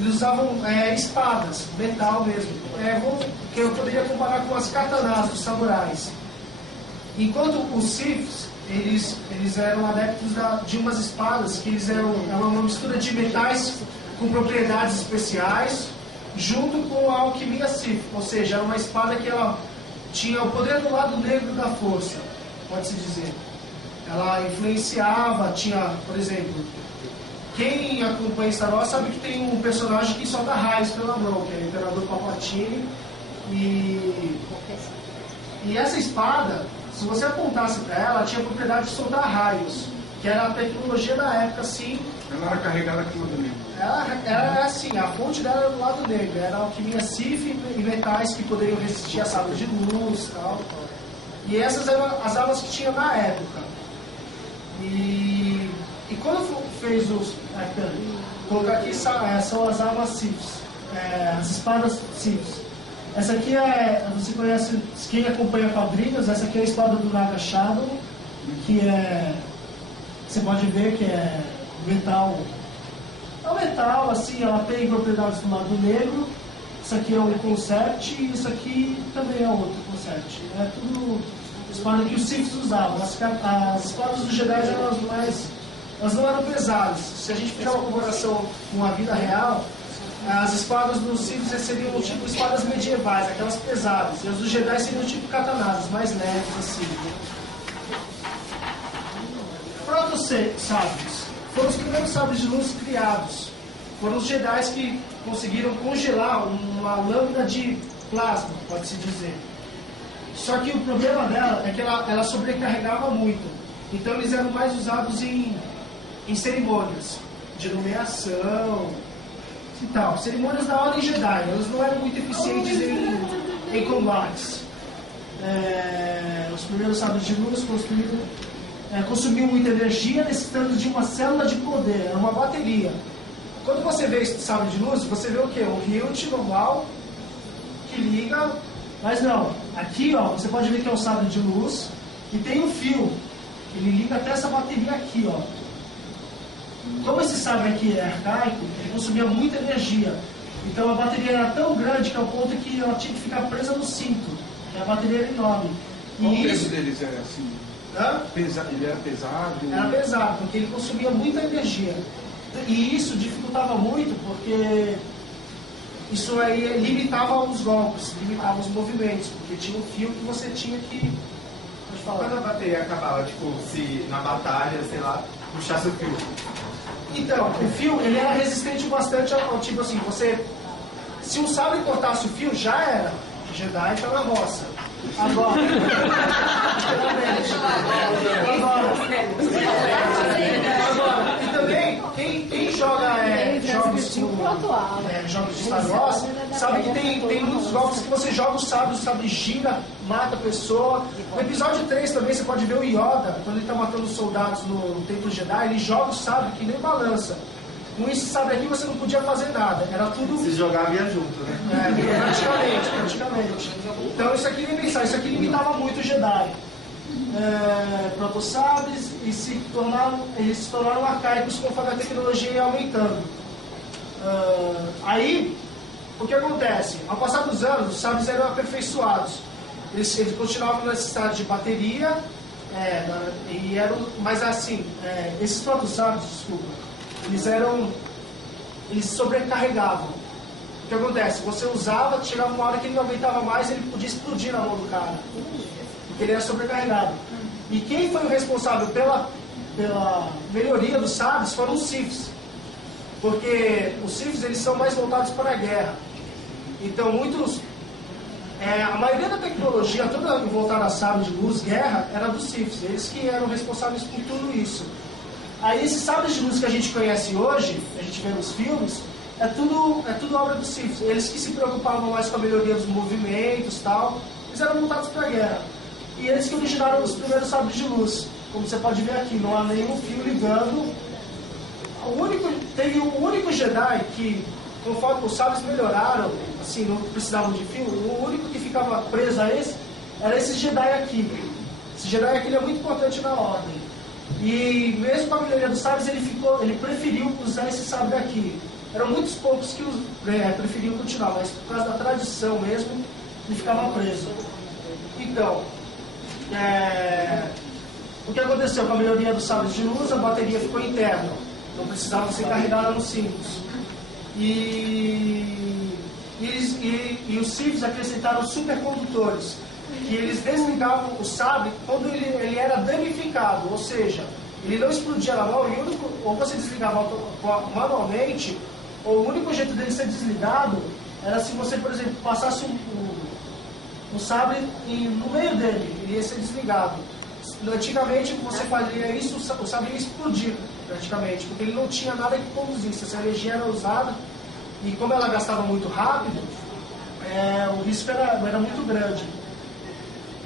eles usavam espadas, metal mesmo, que eu poderia comparar com as katanas dos samurais. Enquanto os Siths, eles eram adeptos de umas espadas que eram uma mistura de metais com propriedades especiais, junto com a alquimia Sith, ou seja, era uma espada que ela tinha o poder do lado negro da força, pode-se dizer. Ela influenciava, tinha, por exemplo, quem acompanha Star Wars sabe que tem um personagem que solta raios pela mão, que é o Imperador Palpatine, e essa espada, se você apontasse para ela, tinha a propriedade de soltar raios, que era a tecnologia da época, assim. Ela era carregada aqui no negro. Ela era assim, a fonte dela era do lado negro, era a alquimia Sith e metais que poderiam resistir a sabres de luz e tal. E essas eram as armas que tinha na época. E quando fez os... colocar aqui são as armas Siths, as espadas Siths. Essa aqui você conhece, quem acompanha quadrinhos, essa aqui é a espada do Naga Shadow, que você pode ver que é metal. É um metal, assim, ela tem propriedades do lado negro. Isso aqui é um concept e isso aqui também é outro concept. É tudo espada que os Siths usavam. As espadas dos Jedi elas não eram pesadas. Se a gente fizer uma comparação com a vida real, as espadas dos Siths seriam tipo espadas medievais, aquelas pesadas. E as dos Jedi seriam tipo katanas, mais leves, assim. Proto-sábios foram os primeiros sábios de luz criados. Foram os Jedi que conseguiram congelar uma lâmina de plasma, pode-se dizer. Só que o problema dela é que ela sobrecarregava muito. Então eles eram mais usados em cerimônias de nomeação e tal. Cerimônias da Ordem Jedi. Elas não eram muito eficientes em combates. Os primeiros sábios de luz consumiam muita energia, necessitando de uma célula de poder. Era uma bateria. Quando você vê esse sábio de luz, você vê o quê? Um hilt normal que liga. Mas não, aqui ó, você pode ver que é um sábio de luz e tem um fio. Ele liga até essa bateria aqui, ó. Como esse sábio aqui é arcaico, ele consumia muita energia. Então a bateria era tão grande que ao ponto que ela tinha que ficar presa no cinto. E a bateria era enorme. Qual o peso deles era assim? Ele era pesado? Era pesado, porque ele consumia muita energia. E isso dificultava muito, porque isso aí limitava os golpes, limitava os movimentos, porque tinha um fio que você tinha que... Pode falar. Quando a bateria acabava, tipo, se na batalha, sei lá, puxasse o fio. Então, o fio, ele era resistente bastante ao tipo assim, se um sábio cortasse o fio, já era. O Jedi tá na roça. Agora, e também, quem joga jogos de Star Wars, sabe que tem muitos golpes que você joga o sábio gira, mata a pessoa. No episódio 3 também você pode ver o Yoda, quando ele está matando os soldados no Templo Jedi, ele joga o sábio que nem balança. Com esse sábio aqui você não podia fazer nada, era tudo... Se jogava ia junto, né? Praticamente. Então isso aqui nem pensar, isso aqui limitava muito o Jedi. Proto-sábios, e eles se tornaram arcaicos conforme a tecnologia ia aumentando. Aí, o que acontece? Ao passar dos anos, os sábios eram aperfeiçoados. Eles continuavam com necessidade de bateria, mas assim, esses proto-sábios, desculpa, eles sobrecarregavam. O que acontece? Você usava, chegava uma hora que ele não aguentava mais, ele podia explodir na mão do cara, porque ele era sobrecarregado. E quem foi o responsável pela melhoria dos sábios foram os Siths, porque os Siths eles são mais voltados para a guerra. Então a maioria da tecnologia toda voltada a sábios de luz, guerra, era dos Siths, eles que eram responsáveis por tudo isso. Aí esses sábios de luz que a gente conhece hoje, a gente vê nos filmes, é tudo obra dos Siths. Eles que se preocupavam mais com a melhoria dos movimentos e tal, eles eram voltados para a guerra. E eles que originaram os primeiros sábios de luz. Como você pode ver aqui, não há nenhum fio ligando. Teve um único Jedi que, conforme os sábios melhoraram, assim, não precisavam de fio, o único que ficava preso a esse era esse Jedi aqui. Esse Jedi aqui ele é muito importante na ordem. E mesmo com a melhoria dos sábios, ele preferiu usar esse sábio aqui. eram muitos poucos que preferiam continuar, mas por causa da tradição mesmo, ele ficava preso. Então, o que aconteceu com a maioria dos sabres de luz? A bateria ficou interna, não precisava ser carregada nos símbolos. E os símbolos acrescentaram supercondutores, que eles desligavam o sabre quando ele era danificado, ou seja, ele não explodia na mão, ou você desligava manualmente, ou o único jeito dele ser desligado era se você, por exemplo, passasse um sabre no meio dele, ele ia ser desligado. Antigamente, você fazia isso, o sabre ia explodir, praticamente, porque ele não tinha nada que conduzisse. Essa energia era usada, e como ela gastava muito rápido, o risco era muito grande.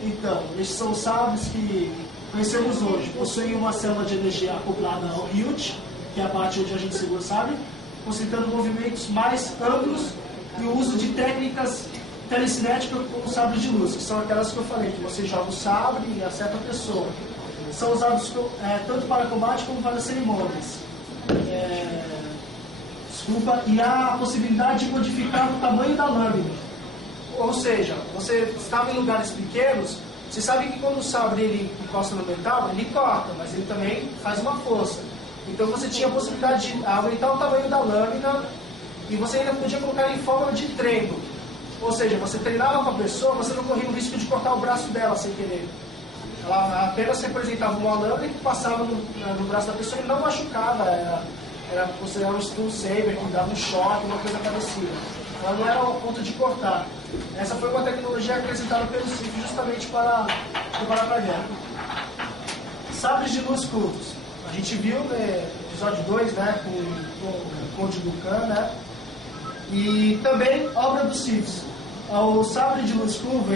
Então, esses são os sabres que conhecemos hoje. Possuem uma célula de energia acoplada ao hilt, que é a parte onde a gente segura o sabre, concentrando movimentos mais amplos e o uso de técnicas telecinéticas como o sabre de luz, que são aquelas que eu falei, que você joga o sabre e acerta a pessoa. São usados tanto para combate como para cerimônias. E há a possibilidade de modificar o tamanho da lâmina. Ou seja, você estava em lugares pequenos, você sabe que quando o sabre ele encosta no metal, ele corta, mas ele também faz uma força. Então você tinha a possibilidade de aumentar o tamanho da lâmina e você ainda podia colocar em forma de treino. Ou seja, você treinava com a pessoa, você não corria o risco de cortar o braço dela sem querer. Ela apenas representava uma lâmina que passava no braço da pessoa e não machucava. Era considerado um stun saber, que dava um choque, uma coisa parecida. Ela não era ao ponto de cortar. Essa foi uma tecnologia acrescentada pelo Sith justamente para preparar para a guerra. Sabres de luz curtos. A gente viu no episódio 2, né, com o Conde Dukan, né? E também obra dos Siths. O sabre de luz curva,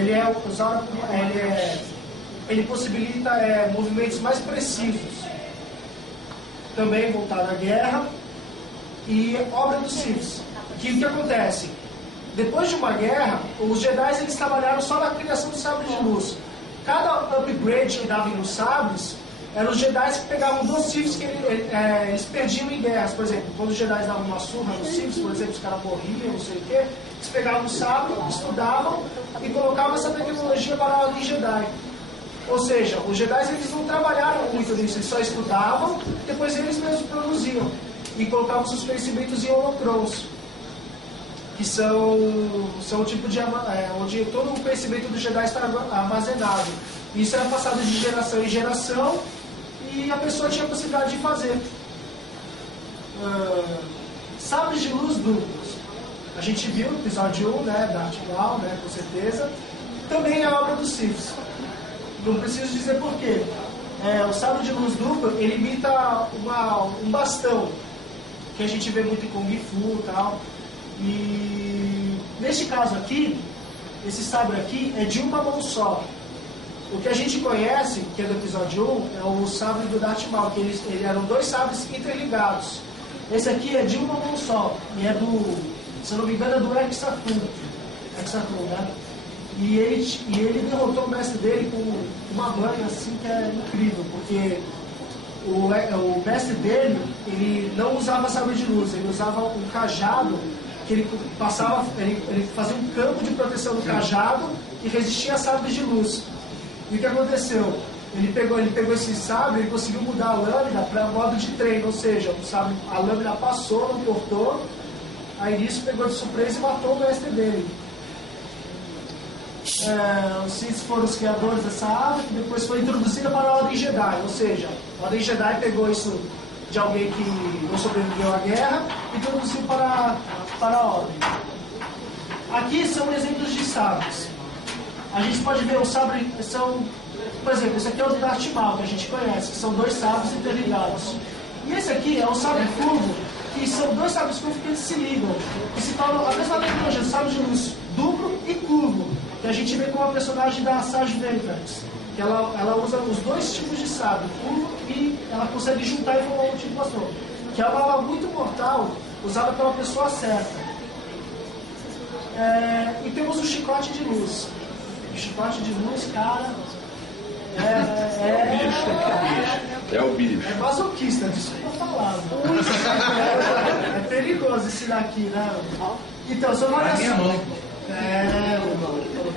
ele possibilita movimentos mais precisos. Também voltado à guerra. E obra dos Siths. O que acontece? Depois de uma guerra, os Jedi eles trabalharam só na criação de sabres de luz. Cada upgrade que dava nos sabres, eram os Jedi que pegavam dos Siths que eles perdiam em guerras. Por exemplo, quando os Jedi davam uma surra nos Siths, por exemplo, os caras morriam, não sei o quê, eles pegavam o sabre, estudavam e colocavam essa tecnologia para a ordem Jedi. Ou seja, os Jedi eles não trabalharam muito nisso, eles só estudavam, depois eles mesmos produziam. E colocavam seus conhecimentos em holocrons, que são o tipo de onde todo o conhecimento do Jedi está armazenado. Isso era passado de geração em geração e a pessoa tinha a possibilidade de fazer. Sabres de luz duplos. A gente viu no episódio 1, né, da Artmal, né, com certeza. Também é a obra dos Siths. Não preciso dizer porquê. O sabre de luz duplo, ele imita um bastão, que a gente vê muito em Kung Fu e tal. E neste caso aqui, esse sabre aqui é de uma mão só. O que a gente conhece, que é do episódio 1, é o sabre do Darth Maul, que eles eram dois sabres interligados. Esse aqui é de uma mão só, e é se eu não me engano, é do Exatun, né? E ele derrotou o mestre dele com uma manha assim que é incrível, porque o mestre dele, ele não usava sabre de luz, ele usava um cajado que ele fazia um campo de proteção no cajado e resistia a sabres de luz. E o que aconteceu? Ele pegou esse sabre e conseguiu mudar a lâmina para modo de treino, ou seja, a lâmina passou, não cortou, aí nisso pegou de surpresa e matou o mestre dele. Os Sith foram os criadores dessa arma, que depois foi introduzida para a Ordem Jedi, ou seja, a Ordem Jedi pegou isso de alguém que não sobreviveu à guerra e introduziu para a Ordem. Aqui são exemplos de sabres. A gente pode ver o sabre, por exemplo, esse aqui é o do Darth Maul, que a gente conhece, que são dois sabres interligados. E esse aqui é o sabre curvo, que são dois sabres curvos que eles se ligam, que se tornam a mesma tecnologia, o sabre de luz duplo e curvo, que a gente vê com a personagem da Asajj Ventress, que ela usa os dois tipos de sabre, curvo, e ela consegue juntar e formar um tipo pastor, que é uma arma muito mortal, usada pela pessoa certa. E temos o chicote de luz. O chicote de luz, cara, É o bicho. É masoquista, desculpa falar. É perigoso esse daqui, né? Então, só olha só.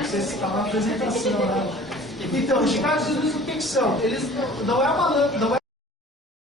Você está na apresentação, né? Então, os casos de uso, o que são? Eles não é uma lâmpada, não é